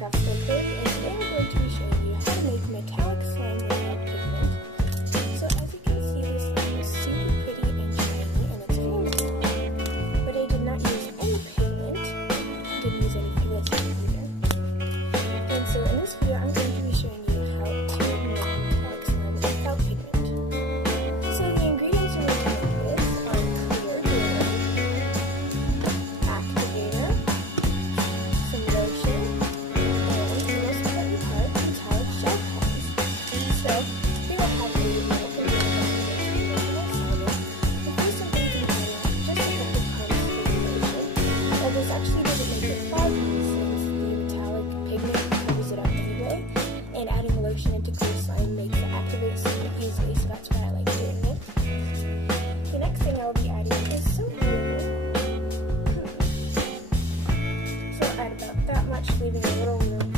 Minecraft Square, and today I'm going to be showing you how to make metallic slime without pigment. So as you can see, this slime is super pretty and shiny, and it's creamy. But I did not use any pigment, didn't use any glitter either. And so in this video, I'm going to be showing you how to make metallic slime without pigment. So the ingredients you're going to make this are clear glue, activator, some lotion, and the most important part, metallic shell pens. So we will have a knife and the first thing you do is just a couple pumps of lotion. Now this actually doesn't make it foggy since the metallic pigment covers it up anyway, and adding lotion into clear slime makes it activate super easily, so that's why I like doing it. The next thing I will be adding is some glue. So I'll add about that much, leaving a little room